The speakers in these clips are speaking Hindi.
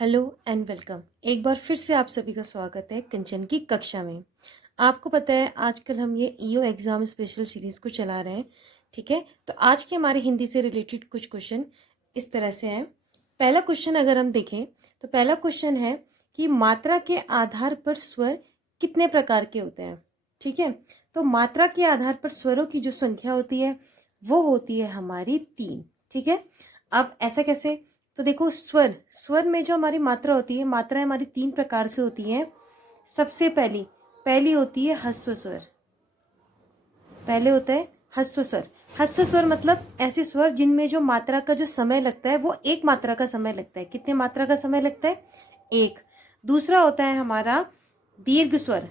Hello and welcome. एक बार फिर से आप सभी का स्वागत है कंचन की कक्षा में। आपको पता है आजकल हम ये ईओ एग्ज़ाम स्पेशल सीरीज़ को चला रहे हैं, ठीक है? तो आज के हमारे हिंदी से रिलेटेड कुछ क्वेश्चन इस तरह से हैं। पहला क्वेश्चन अगर हम देखें तो पहला क्वेश्चन है कि मात्रा के आधार पर स्वर कितने प्रकार के होते हैं, ठीक है? तो मात्रा के आधार पर स्वरों की जो संख्या होती है वो होती है हमारी 3, ठीक है? अब ऐसा कैसे? तो देखो स्वर स्वर में जो हमारी मात्रा होती है, मात्राएं हमारी 3 प्रकार से होती हैं। सबसे पहली पहली होती है ह्रस्व स्वर। पहले होता है ह्रस्व स्वर। ह्रस्व स्वर मतलब ऐसे स्वर जिनमें जो मात्रा का जो समय लगता है वो एक मात्रा का समय लगता है। कितने मात्रा का समय लगता है? एक। दूसरा होता है हमारा दीर्घ स्वर।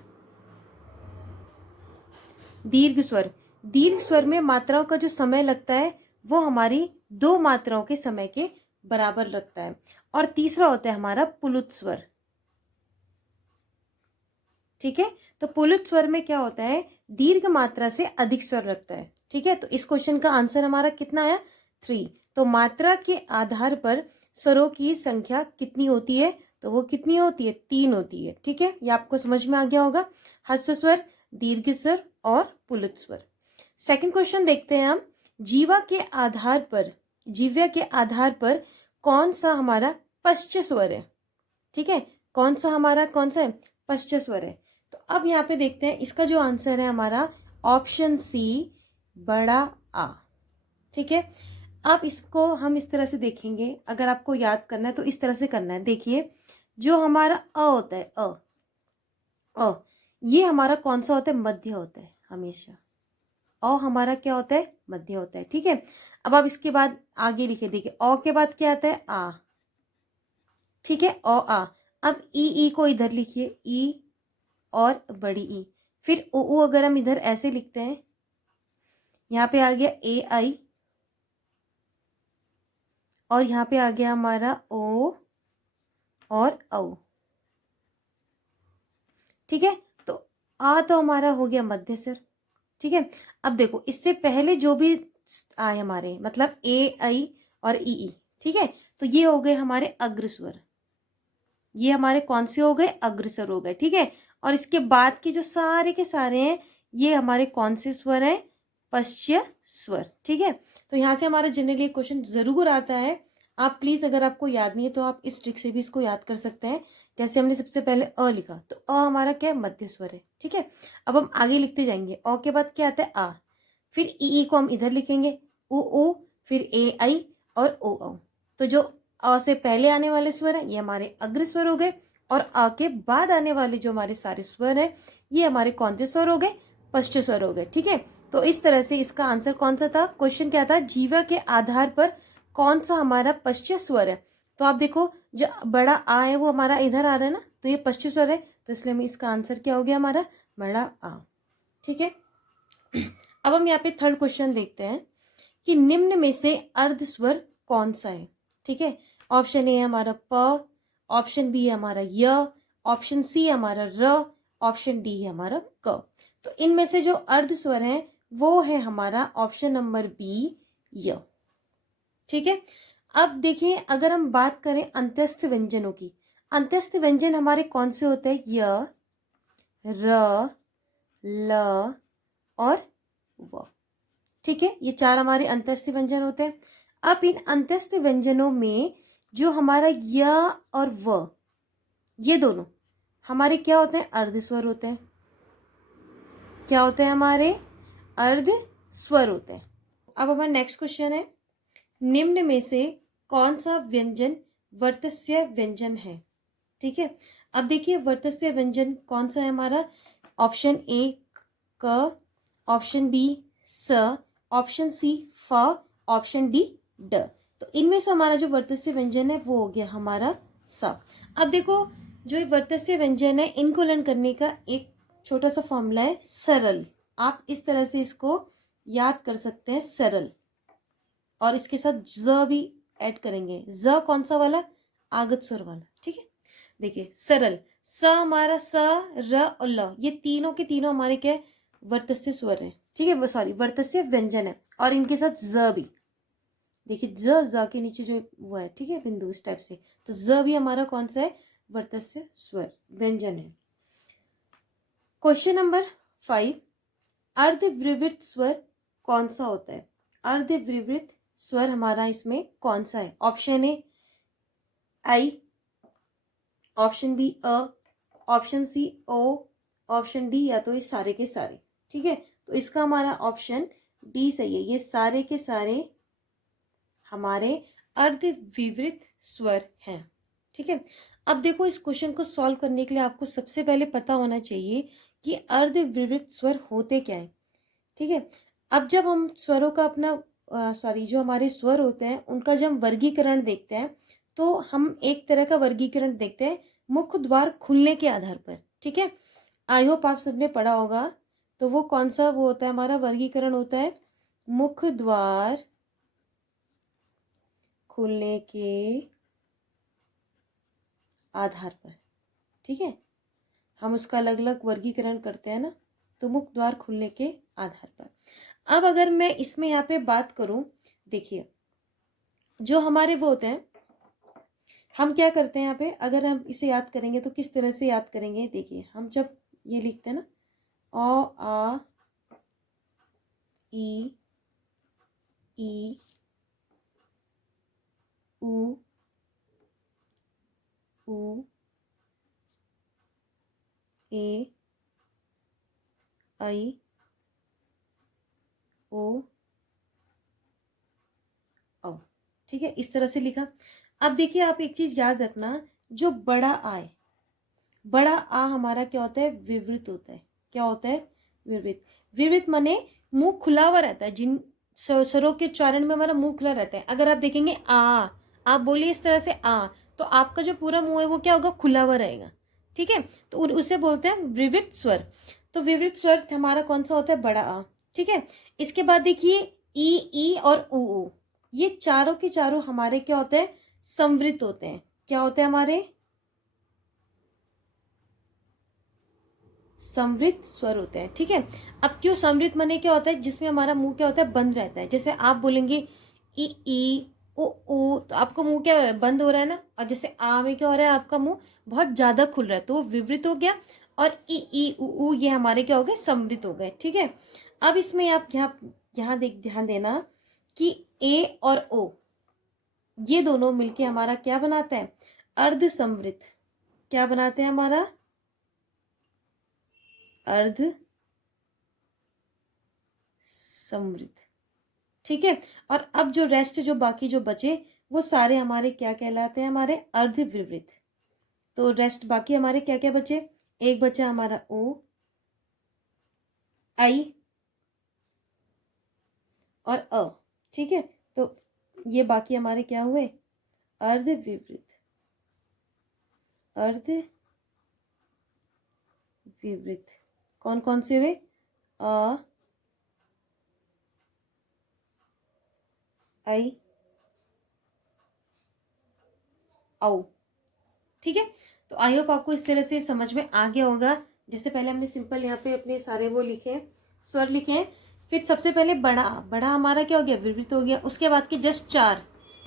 दीर्घ स्वर दीर्घ स्वर में मात्राओं का जो समय लगता है वो हमारी 2 मात्राओं के समय के बराबर लगता है। और तीसरा होता है हमारा पुलुत स्वर, ठीक है? तो पुलुत स्वर में क्या होता है? दीर्घ मात्रा से अधिक स्वर लगता है, ठीक है? तो इस क्वेश्चन का आंसर हमारा कितना आया? 3। तो मात्रा के आधार पर स्वरों की संख्या कितनी होती है? तो वो कितनी होती है? 3 होती है, ठीक है? ये आपको समझ में आ गया होगा। ह्रस्व स्वर, दीर्घ स्वर और पुलुत स्वर। सेकंड क्वेश्चन देखते हैं हम। जीवा के आधार पर जीव्या के आधार पर कौन सा हमारा पश्च स्वर है, ठीक है? कौन सा हमारा कौन सा है? पश्च स्वर है। तो अब यहाँ पे देखते हैं इसका जो आंसर है हमारा ऑप्शन सी, बड़ा आ, ठीक है? अब इसको हम इस तरह से देखेंगे, अगर आपको याद करना है तो इस तरह से करना है। देखिए जो हमारा अ होता है, अ ये हमारा कौन सा होता है? मध्य होता है हमेशा। अ हमारा क्या होता है? मध्य होता है, ठीक है? अब आप इसके बाद आगे लिखे, देखिए अ के बाद क्या आता है? आ, ठीक है? अ आ। अब ई को इधर लिखिए, ई और बड़ी ई। फिर ओ अगर हम इधर ऐसे लिखते हैं, यहाँ पे आ गया ए आई और यहाँ पे आ गया हमारा ओ और औ, ठीक है? तो आ तो हमारा हो गया मध्य स्वर, ठीक है? अब देखो इससे पहले जो भी आए हमारे, मतलब ए आई और ई, ठीक है? तो ये हो गए हमारे अग्र स्वर। ये हमारे कौन से हो गए? अग्रसर हो गए, ठीक है? और इसके बाद के जो सारे के सारे हैं ये हमारे कौन से स्वर हैं? पश्च स्वर, ठीक है? तो यहाँ से हमारा जनरली क्वेश्चन जरूर आता है। आप प्लीज अगर आपको याद नहीं है तो आप इस ट्रिक से भी इसको याद कर सकते हैं। जैसे हमने सबसे पहले अ लिखा तो अ हमारा क्या है? मध्य स्वर है, ठीक है? अब हम आगे लिखते जाएंगे। अ के बाद क्या आता है? आ। फिर ई को हम इधर लिखेंगे, उ, फिर ए आई और ओ औ। तो जो अ से पहले आने वाले स्वर हैं ये हमारे अग्र स्वर हो गए और अ के बाद आने वाले जो हमारे सारे स्वर हैं ये हमारे कौन से स्वर हो गए? पश्च स्वर हो गए, ठीक है? तो इस तरह से इसका आंसर कौन सा था? क्वेश्चन क्या था? जीवा के आधार पर कौन सा हमारा पश्च स्वर है? तो आप देखो जो बड़ा आ है वो हमारा इधर आ रहा है ना, तो ये पश्च स्वर है, तो इसलिए हम इसका आंसर क्या हो गया हमारा? बड़ा आ, ठीक है? अब हम यहाँ पे थर्ड क्वेश्चन देखते हैं कि निम्न में से अर्ध स्वर कौन सा है, ठीक है? ऑप्शन ए हमारा प, ऑप्शन बी है हमारा य, ऑप्शन सी हमारा र, ऑप्शन डी है हमारा क। तो इनमें से जो अर्ध स्वर है वो है हमारा ऑप्शन नंबर बी, य, ठीक है? अब देखिए अगर हम बात करें अंत्यस्थ व्यंजनों की, अंत्यस्थ व्यंजन हमारे कौन से होते हैं? य, र, ल और व, ठीक है? ये 4 हमारे अंत्यस्थ व्यंजन होते हैं। अब इन अंत्यस्थ व्यंजनों में जो हमारा य और व, ये दोनों हमारे क्या होते हैं? अर्ध स्वर होते हैं। क्या होते हैं हमारे? अर्ध स्वर होते हैं। अब हमारा नेक्स्ट क्वेश्चन है, निम्न में से कौन सा व्यंजन वर्तस्य व्यंजन है, ठीक है? अब देखिए वर्तस्य व्यंजन कौन सा है हमारा? ऑप्शन ए क, ऑप्शन बी स, ऑप्शन सी फ, ऑप्शन डी ड। तो इनमें से हमारा जो वर्तस्य व्यंजन है वो हो गया हमारा स। अब देखो जो ये वर्तस्य व्यंजन है इनको लर्न करने का एक छोटा सा फॉर्मूला है, सरल। आप इस तरह से इसको याद कर सकते हैं, सरल। और इसके साथ ज भी ऐड करेंगे। ज कौन सा वाला? आगत स्वर वाला, ठीक है? देखिए सरल, स हमारा स, र और ल, ये तीनों के तीनों हमारे क्या है? वर्तस्य स्वर है, ठीक है? वो सॉरी वर्तस्य व्यंजन है। और इनके साथ ज भी, देखिए ज के नीचे जो वो है, ठीक है, बिंदु इस टाइप से, तो ज भी हमारा कौन सा है, वर्तस्य स्वर, व्यंजन है। क्वेश्चन नंबर 5, अर्धविवृत स्वर कौन सा होता है? अर्धविवृत स्वर हमारा इसमें कौन सा है? Option A I, option B अ, option C O, option D या तो ये सारे के सारे। ठीक है, तो इसका हमारा ऑप्शन डी सही है, ये सारे के सारे हमारे अर्धविवृत स्वर हैं। ठीक है, अब देखो इस क्वेश्चन को सॉल्व करने के लिए आपको सबसे पहले पता होना चाहिए कि अर्धविवृत स्वर होते क्या है। ठीक है, अब जब हम स्वरों का अपना जो हमारे स्वर होते हैं उनका जब हम वर्गीकरण देखते हैं तो हम एक तरह का वर्गीकरण देखते हैं मुख द्वार खुलने के आधार पर। ठीक है, आई होप आप सबने पढ़ा होगा, तो वो कौन सा वो होता है, हमारा वर्गीकरण होता है मुख द्वार खुलने के आधार पर। ठीक है, हम उसका अलग अलग वर्गीकरण करते हैं ना, तो मुख द्वार खुलने के आधार पर। अब अगर मैं इसमें यहाँ पे बात करूं, देखिए जो हमारे वो होते हैं, हम क्या करते हैं यहाँ पे, अगर हम इसे याद करेंगे तो किस तरह से याद करेंगे, देखिए हम जब ये लिखते हैं ना, अ आ ई उ ऊ ए आई ओ औ। ठीक है, इस तरह से लिखा। अब देखिए आप एक चीज याद रखना, जो बड़ा आ है, बड़ा आ हमारा क्या होता है, विवृत होता है। क्या होता है, विवृत। विवृत माने मुंह खुला हुआ रहता है, जिन स्वरों के उच्चारण में हमारा मुंह खुला रहता है। अगर आप देखेंगे आप बोलिए इस तरह से तो आपका जो पूरा मुंह है वो क्या होगा, खुला हुआ रहेगा। ठीक है, तो उसे बोलते हैं विवृत स्वर। तो विवृत स्वर हमारा कौन सा होता है, बड़ा आ। ठीक है, इसके बाद देखिए ई और ऊ, ये चारों के चारों हमारे क्या होते हैं, संवृत होते हैं। क्या होते हैं हमारे, संवृत स्वर होते हैं। ठीक है, अब क्यों संवृत माने क्या होता है, जिसमें हमारा मुंह क्या होता है, बंद रहता है। जैसे आप बोलेंगे ई ओ, तो आपका मुंह क्या हो रहा है, बंद हो रहा है ना। और जैसे आ में क्या हो रहा है, आपका मुंह बहुत ज्यादा खुल रहा है, तो वो विवृत हो गया। और ई उ ये हमारे क्या हो गए, संवृत हो गए। ठीक है, अब इसमें आप यहाँ देख ध्यान देना कि ए और ओ ये दोनों मिलके हमारा क्या बनाता है, अर्ध संवृत। क्या बनाते हैं हमारा, अर्ध समृद्ध। ठीक है, और अब जो रेस्ट जो बाकी जो बचे वो सारे हमारे क्या कहलाते हैं, हमारे अर्धविवृत। तो रेस्ट बाकी हमारे क्या क्या बचे, एक बचा हमारा ओ, आई और अ। ठीक है, तो ये बाकी हमारे क्या हुए, अर्धविवृत। अर्धविवृत कौन कौन से हुए, अ, आई, औ। ठीक है, तो आई होप आपको इस तरह से समझ में आ गया होगा। जैसे पहले हमने सिंपल यहाँ पे अपने सारे वो लिखे, स्वर लिखे हैं। फिर सबसे पहले बड़ा हमारा क्या हो गया, विवृत हो गया। उसके बाद के जस्ट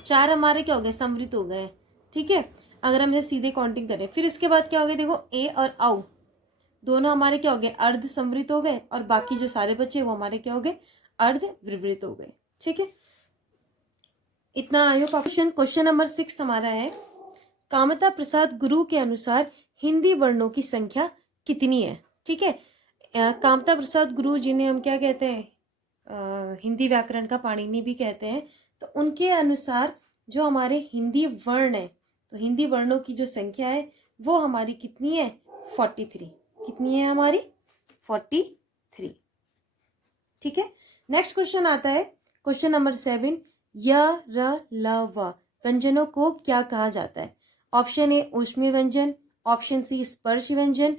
चार हमारे क्या हो गए, समृत हो गए। ठीक है, अगर हम इसे सीधे काउंटिंग करें, फिर इसके बाद क्या हो गया, देखो ए और औ दोनों हमारे क्या हो गए, अर्ध समृत हो गए। और बाकी जो सारे बचे वो हमारे क्या हो गए, अर्ध विवृत हो गए। ठीक है, इतना आई होप। क्वेश्चन नंबर 6 हमारा है, कामता प्रसाद गुरु के अनुसार हिंदी वर्णों की संख्या कितनी है। ठीक है, कामता प्रसाद गुरु जिन्हें हम क्या कहते हैं, हिंदी व्याकरण का पाणिनि भी कहते हैं। तो उनके अनुसार जो हमारे हिंदी वर्ण है, तो हिंदी वर्णों की जो संख्या है वो हमारी कितनी है, 43। कितनी है हमारी, 43। ठीक है, नेक्स्ट क्वेश्चन आता है, क्वेश्चन नंबर 7, य र ल व व्यंजनों को क्या कहा जाता है। ऑप्शन ए ऊष्मीय व्यंजन, ऑप्शन सी स्पर्श व्यंजन,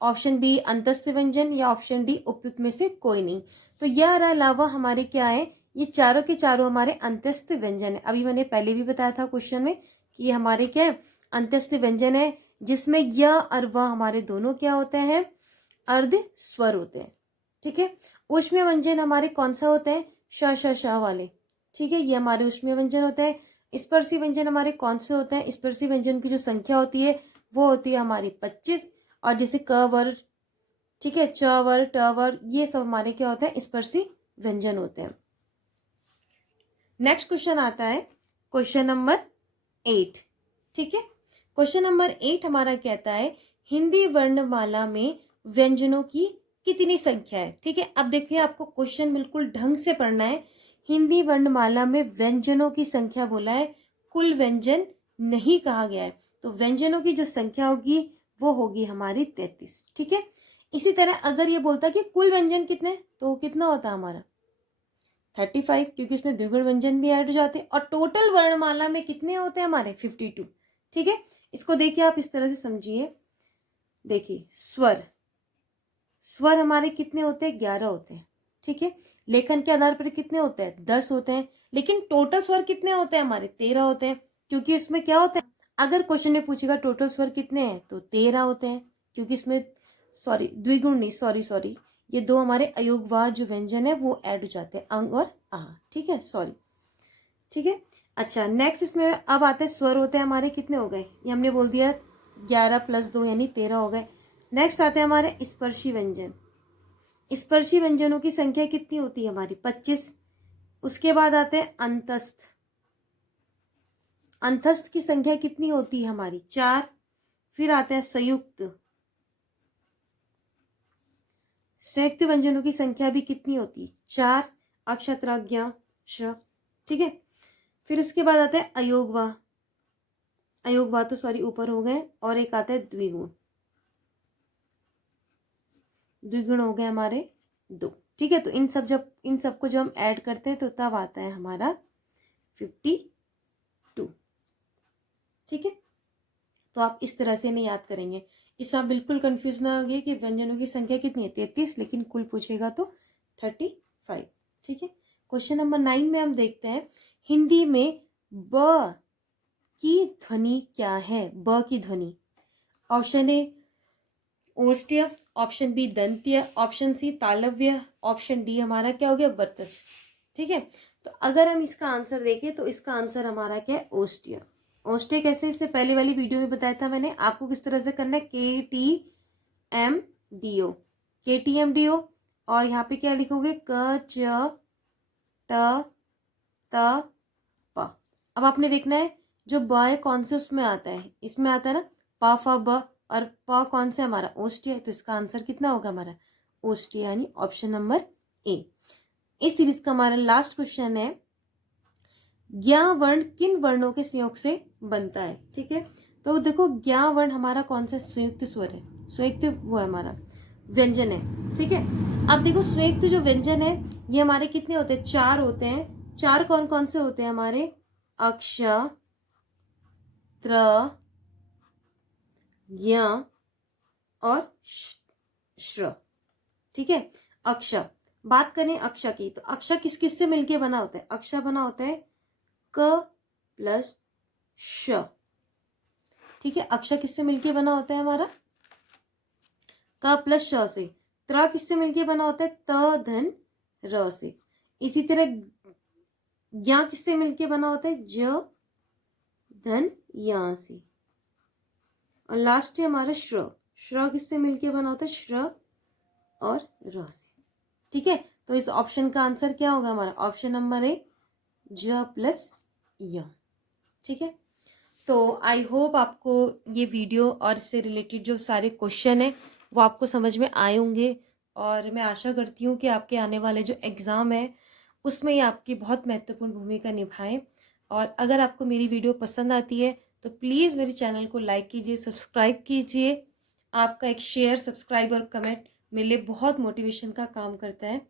ऑप्शन बी अंतस्थ व्यंजन, या ऑप्शन डी उपयुक्त में से कोई नहीं। तो यह र ल व हमारे क्या है, ये चारों के चारों हमारे अंतस्थ व्यंजन है। अभी मैंने पहले भी बताया था क्वेश्चन में कि ये हमारे क्या है, अंतस्थ व्यंजन है, जिसमें य और व हमारे दोनों क्या होते हैं, अर्ध स्वर होते हैं। ठीक है, ऊष्मीय व्यंजन हमारे कौन सा होते हैं, श श वाले। ठीक है, ये हमारे ऊष्मीय व्यंजन होते हैं। स्पर्शी व्यंजन हमारे कौन से होते हैं? स्पर्शी व्यंजन की जो संख्या होती है वो होती है हमारी 25, और जैसे क वर, ठीक है, च वर, ट वर, ये सब हमारे क्या होते हैं? स्पर्शी व्यंजन होते हैं। नेक्स्ट क्वेश्चन आता है क्वेश्चन नंबर 8। ठीक है, क्वेश्चन नंबर 8 हमारा कहता है हिंदी वर्णमाला में व्यंजनों की कितनी संख्या है? ठीक है, अब देखिए आपको क्वेश्चन बिल्कुल ढंग से पढ़ना है। हिंदी वर्णमाला में व्यंजनों की संख्या बोला है, कुल व्यंजन नहीं कहा गया है। तो व्यंजनों की जो संख्या होगी वो होगी हमारी 33। ठीक है, इसी तरह अगर ये बोलता कि कुल व्यंजन कितने, तो कितना होता हमारा 35, क्योंकि उसमें द्विगुण व्यंजन भी ऐड हो जाते हैं। और टोटल वर्णमाला में कितने होते हैं हमारे 52। ठीक है, इसको देखिए आप इस तरह से समझिए। देखिए स्वर, स्वर हमारे कितने होते हैं? 11 होते हैं। ठीक है, लेखन के आधार पर कितने होते हैं? 10 होते हैं। लेकिन टोटल स्वर कितने होते हैं हमारे? 13 होते हैं, क्योंकि इसमें क्या होता है, अगर क्वेश्चन में पूछेगा टोटल स्वर कितने हैं तो 13 होते हैं, क्योंकि इसमें द्विगुण नहीं, सॉरी, ये दो हमारे अयोगवाद जो व्यंजन है वो ऐड हो जाते हैं, अंग और आ। ठीक है, सॉरी। ठीक है, अच्छा नेक्स्ट इसमें अब आते हैं स्वर होते हैं हमारे कितने हो गए? ये हमने बोल दिया 11 + 2 यानी 13 हो गए। नेक्स्ट आते हैं हमारे स्पर्शी व्यंजन। स्पर्शी व्यंजनों की संख्या कितनी होती है हमारी? 25। उसके बाद आते हैं अंतस्थ। अंतस्थ की संख्या कितनी होती है हमारी? 4। फिर आते हैं संयुक्त। संयुक्त व्यंजनों की संख्या भी कितनी होती है? 4। अक्षत्राज्ञा श। ठीक है, फिर इसके बाद आता है अयोगवा। अयोगवा तो सॉरी ऊपर हो गए, और एक आता है द्विगुण। द्विगुण हो गए हमारे 2। ठीक है, तो इन सबको जब हम ऐड करते हैं तो तब आता है हमारा 52। ठीक है, तो आप इस तरह से नहीं याद करेंगे, इससे आप बिल्कुल कंफ्यूज ना होंगे कि व्यंजनों की संख्या कितनी है 33, लेकिन कुल पूछेगा तो 35। ठीक है, क्वेश्चन नंबर 9 में हम देखते हैं हिंदी में ब की ध्वनि क्या है? ब की ध्वनि, ऑप्शन ए ओष्ठ्य, ऑप्शन बी दंत्य, ऑप्शन सी तालव्य, ऑप्शन डी हमारा क्या हो गया? वर्चस्व। ठीक है, तो अगर हम इसका आंसर देखें तो इसका आंसर हमारा क्या है? ओष्ठ्य। ओष्ठ्य कैसे? इससे पहले वाली वीडियो में बताया था मैंने आपको किस तरह से करना है, KTMDO, KTMDO। और यहाँ पे क्या लिखोगे? क च ट त प। अब आपने देखना है जो ब है कौन से उसमें आता है, इसमें आता है ना प फ ब, और प कौन से हमारा? ओष्ठ्य है, तो इसका आंसर कितना होगा हमारा? ओष्ठ्य, यानी ऑप्शन नंबर ए। इस सीरीज का हमारा लास्ट क्वेश्चन है ज्ञ वर्ण किन वर्णों के संयोग से बनता है? ठीक है, तो देखो ज्ञ वर्ण हमारा कौन सा? संयुक्त स्वर है, संयुक्त वो है हमारा व्यंजन है। ठीक है, अब देखो संयुक्त जो व्यंजन है ये हमारे कितने होते हैं? 4 होते हैं। 4 कौन कौन से होते हैं हमारे? अक्ष, त्र, ज्ञ और श्र। ठीक है, अक्ष, बात करें अक्ष की, तो अक्ष किस किस से मिलके बना होता है? अक्ष बना होता है क प्लस श। ठीक है, अक्ष किससे मिलके बना होता है हमारा? क प्लस श से। त्र किससे मिलके बना होता है? त धन र से। इसी तरह ज्ञ किससे मिलके बना होता है? ज धन या से। और लास्ट है हमारा श्र। श्र किससे मिलके बना होता है? श्र और र से। ठीक है, तो इस ऑप्शन का आंसर क्या होगा हमारा? ऑप्शन नंबर ए, ज प्लस य। ठीक है, तो आई होप आपको ये वीडियो और इससे रिलेटेड जो सारे क्वेश्चन है वो आपको समझ में आए होंगे, और मैं आशा करती हूँ कि आपके आने वाले जो एग्ज़ाम है उसमें ये आपकी बहुत महत्वपूर्ण भूमिका निभाएं। और अगर आपको मेरी वीडियो पसंद आती है तो प्लीज़ मेरे चैनल को लाइक कीजिए, सब्सक्राइब कीजिए। आपका एक शेयर, सब्सक्राइब और कमेंट मेरे लिए बहुत मोटिवेशन का काम करता है।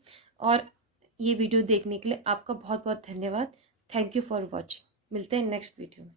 और ये वीडियो देखने के लिए आपका बहुत बहुत धन्यवाद। Thank you for watching. मिलते हैं नेक्स्ट वीडियो में।